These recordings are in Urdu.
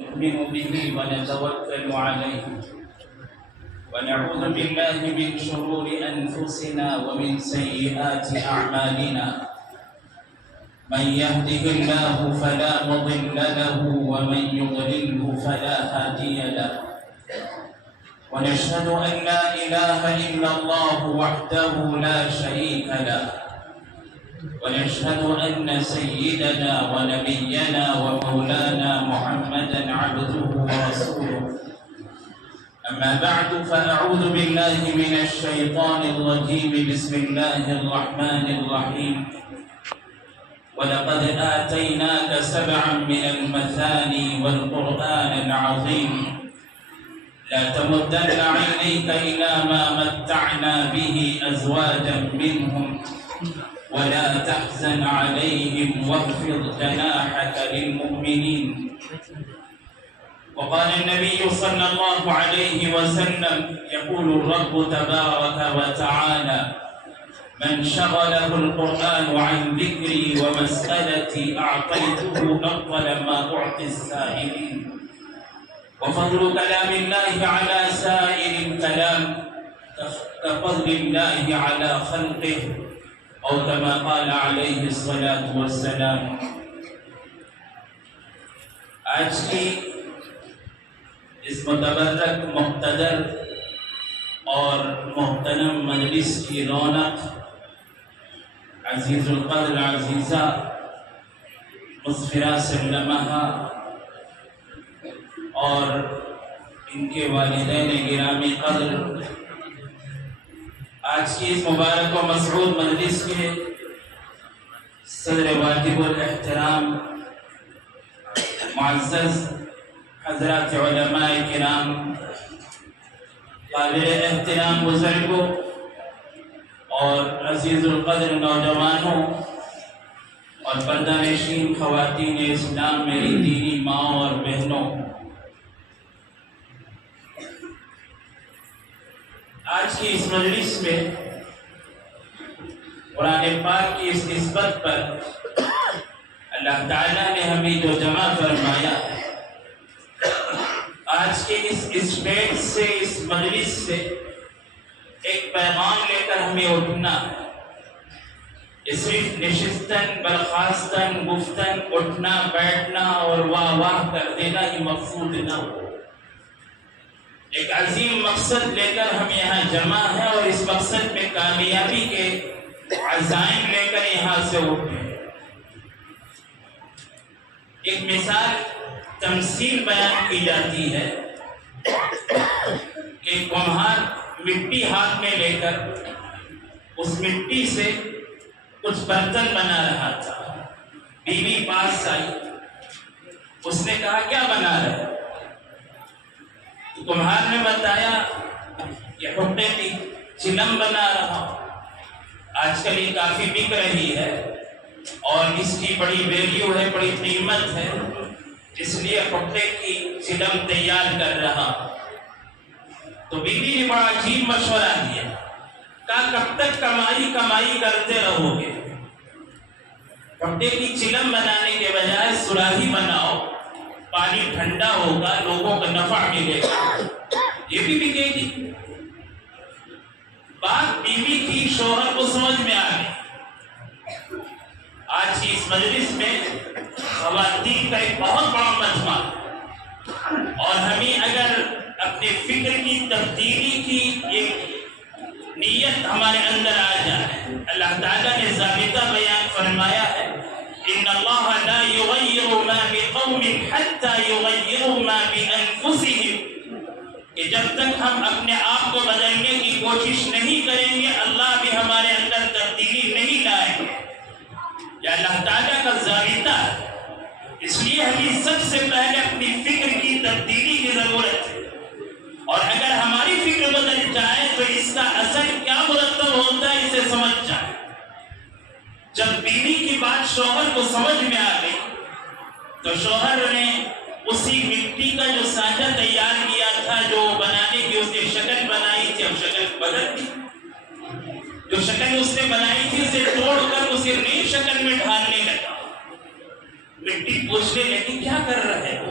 نؤمن به ونتوكل عليه ونعوذ بالله من شرور أنفسنا ومن سيئات أعمالنا من يهده الله فلا مضل له ومن يضلله فلا هادي له ونشهد أن لا إله إلا الله وحده لا شريك له ونشهد أن سيدنا ونبينا ومولانا محمدا عبده ورسوله أما بعد فأعوذ بالله من الشيطان الرجيم بسم الله الرحمن الرحيم ولقد آتيناك سبعا من المثاني والقرآن العظيم لا تمدن عينيك إلى ما متعنا به أزواجا منهم ولا تحزن عليهم واخفض جناحك للمؤمنين وقال النبي صلى الله عليه وسلم يقول الرب تبارك وتعالى من شغله القرآن عن ذكري ومسألتي أعطيته أفضل ما أعطي السائلين وفضل كلام الله على سائر الكلام كفضل الله على خلقه اور كما قال علیہ الصلاة والسلام. آج کی اس متبرک مقتدر اور محترم مجلس کی رونق عزیز القدر عزیزہ مسفرہ سے لمحہ اور ان کے والدین گرامی قدر، آج کی اس مبارک و مسعود مجلس کے صدر واجب الاحترام معزز حضرات علماء کرام، قابل احترام بزرگوں اور عزیز القدر نوجوانوں اور پردہ نشین خواتین اسلام، میری دینی ماں اور بہنوں، آج کی اس مجلس میں قرآن پاک کی اس نسبت پر اللہ تعالیٰ نے ہمیں جو جمع فرمایا، آج کے اس اسٹیج سے، اس مجلس سے ایک پیغام لے کر ہمیں اٹھنا ہے. صرف نشستن برخاستن گفتن اٹھنا بیٹھنا اور واہ واہ کر دینا ہی مقصود نہ ہو. ایک عظیم مقصد لے کر ہم یہاں جمع ہیں اور اس مقصد میں کامیابی کے عزائم لے کر یہاں سے اٹھے. ایک مثال تمثیل بیان کی جاتی ہے کہ کمہار مٹی ہاتھ میں لے کر اس مٹی سے کچھ برتن بنا رہا تھا. بیوی پاس آئی، اس نے کہا کیا بنا رہے؟ کمہار نے بتایا کہ حقے کی چلم بنا رہا ہوں. آج کل یہ کافی بک رہی ہے اور اس کی بڑی ویلیو ہے، بڑی قیمت ہے، اس لیے حقے کی چلم تیار کر رہا. تو بیوی نے بڑا عجیب مشورہ دیا، کہا کب تک کمائی کرتے رہو گے؟ حقے کی چلم بنانے کے بجائے سراہی بناؤ، پانی ٹھنڈا ہوگا، لوگوں کو نفع ملے گا، یہ بھی بکے گی. بات بیوی کی شوہر کو سمجھ میں آ گئی. آج کی اس مجلس میں خواتین کا ایک بہت بڑا مجمع اور ہمیں اگر اپنے فکر کی تبدیلی کی ایک نیت ہمارے اندر آ جائے، اللہ تعالیٰ نے ضابطہ بیان فرمایا ہے ان اللہ لا یغیر ما بقوم حتی یغیروا ما بانفسهم، کہ جب تک ہم اپنے آپ کو بدلنے کی کوشش نہیں کریں گے اللہ بھی ہمارے اندر تبدیلی نہیں لائیں گے. یہ اللہ تعالیٰ کا ضابطہ ہے. اس لیے ہمیں سب سے پہلے اپنی فکر کی تبدیلی کی ضرورت ہے، اور اگر ہماری فکر بدل جائے تو اس کا اثر کیا مرتب ہوتا ہے اسے سمجھ جائے. جب بیوی کی بات شوہر کو سمجھ میں آ گئی تو شوہر نے اسی مٹی کا جو سانچہ تیار کیا تھا، جو بنانے کی اس نے شکل بنائی تھی، اب شکل بدل دی. جو شکل اس نے بنائی تھی اسے توڑ کر اسے نئی شکل میں ڈھالنے لگا. مٹی پوچھنے لگی کیا کر رہے ہو؟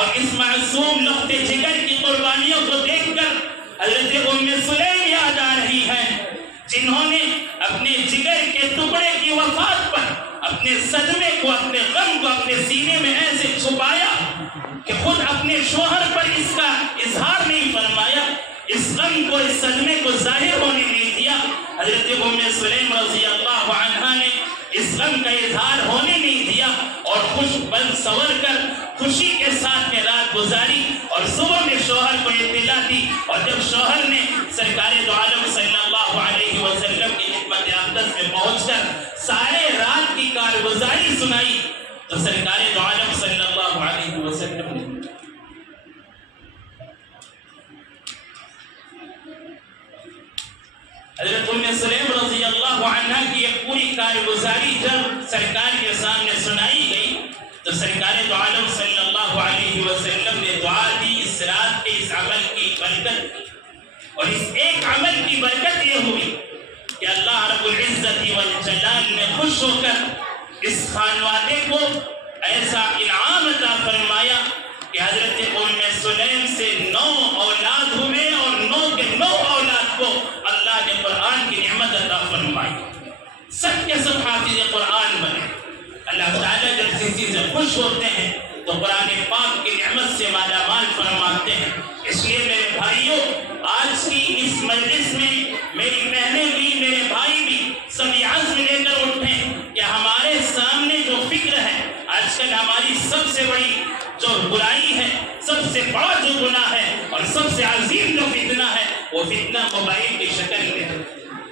اور اس معصوم لخت جگر کی قربانیوں کو دیکھ کر حضرت ام سلیم یاد آ رہی ہے، جنہوں نے اپنے جگر کے ٹکڑے کی وفات پر اپنے صدمے کو، اپنے غم کو اپنے سینے میں ایسے چھپایا کہ خود اپنے شوہر پر اس کا اظہار نہیں فرمایا، اس غم کو، اس صدمے کو ظاہر ہونے نہیں دیا۔ حضرت ام سلیم رضی اللہ عنہا نے اس غم کا اظہار ہونے نہیں دیا اور خوش بن سور کر خوشی کے ساتھ میں رات گزاری، اور صبح میں شوہر کو اطلاع دی، اور جب شوہر نے سرکار دو عالم صلی اللہ علیہ وسلم کی خدمت اقدس میں پہنچ کر سارے رات کی کارگزاری سنائی تو سرکار دو عالم صلی اللہ علیہ وسلم نے حضرت ام سلیم رضی اللہ عنہ کی ایک پوری کارگزاری جب سرکار کے سامنے سنائی گئی تو سرکار دو عالم صلی اللہ علیہ وسلم نے دعا دی اس رات کے اس عمل کی برکت کی، اور اس ایک عمل کی برکت یہ ہوئی کہ اللہ رب العزت والجلال نے خوش ہو کر اس خانوادے کو ایسا انعام عطا فرمایا کہ حضرت ام سلیم سے 9 اولاد ہوئے، اور 9 کے 9 اولاد کو اللہ نے قرآن کی نعمت عطا فرمائی، سب کے سب حافظ قرآن بنے۔ اللہ تعالیٰ جب کسی سے خوش ہوتے ہیں تو قرآن پاک کی نعمت سے مالا مال فرماتے ہیں۔ اس لیے میرے بھائیوں، آج کی اس مجلس میں میری بہنیں بھی، میرے بھائی بھی سب عزم لے کر اٹھیں کہ ہمارے سامنے جو فکر ہے، آج کل ہماری سب سے بڑی جو برائی ہے، سب سے بڑا جو گناہ ہے اور سب سے عظیم جو فتنہ ہے، وہ فتنہ موبائل کی شکل میں ہے،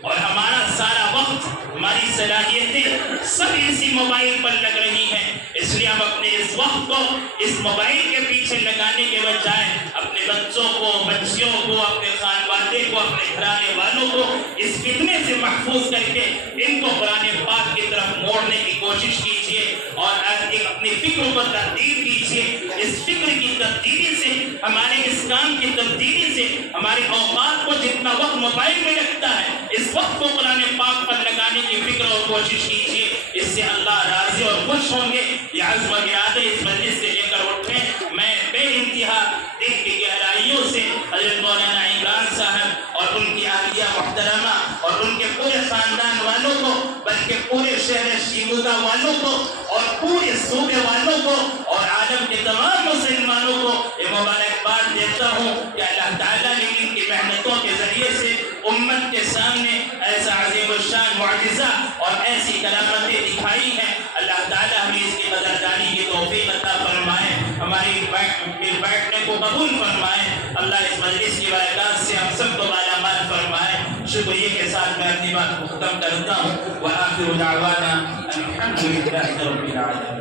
اور ہمارا سارا وقت، ہماری صلاحیتیں سب اسی موبائل پر لگ رہی ہیں۔ اس لیے ہم اپنے اس وقت کو اس موبائل کے پیچھے لگانے کے بجائے اپنے بچوں کو، بچیوں کو، اپنے خانوادے کو، اپنے گھرانے والوں کو اس فتنے سے محفوظ کر کے ان کو قرآن پاک کی طرف موڑنے کی کوشش کیجیے، اور ایک اپنی فکر کو تبدیل کیجیے۔ اس فکر کی تبدیلی سے، ہمارے اس کام کی تبدیلی سے، ہمارے اوقات کو جتنا وقت موبائل میں لگتا ہے، اس وقت کو قرآن پاک پر لگانے کی فکر اور کوشش کیجیے۔ اس سے اللہ راضی اور خوش ہوں گے۔ یہ عزم و ارادہ اس مجلس سے لے کر اٹھیں۔ میں بے انتہا دل کی گہرائیوں سے حضرت مولانا عمران صاحب اور ان کی اہلیہ محترمہ اور ان کے پورے خاندان والوں کو، بلکہ پورے شہر شیمودا والوں کو اور پورے صوبے والوں کو اور عالم کے تمام مسلمانوں کو یہ مبارکباد دیتا ہوں کہ اللہ تعالیٰ نے ان کی محنتوں کے ذریعے سے امت کے سامنے ایسا عظیم الشان معجزہ اور ایسی کرامتیں دکھائی ہیں۔ اللہ تعالیٰ ہمیں اس کی قدردانی کی توفیق عطا فرمائے، ہماری بیٹھنے کو قبول فرمائے۔ اللہ اس مجلس کی برکات سے ہم سب کو مالا مال فرمائے۔ شکریہ کے ساتھ میں اپنی بات کو ختم کرتا ہوں۔ وآخر دعوانا الحمد للہ رب العالمین۔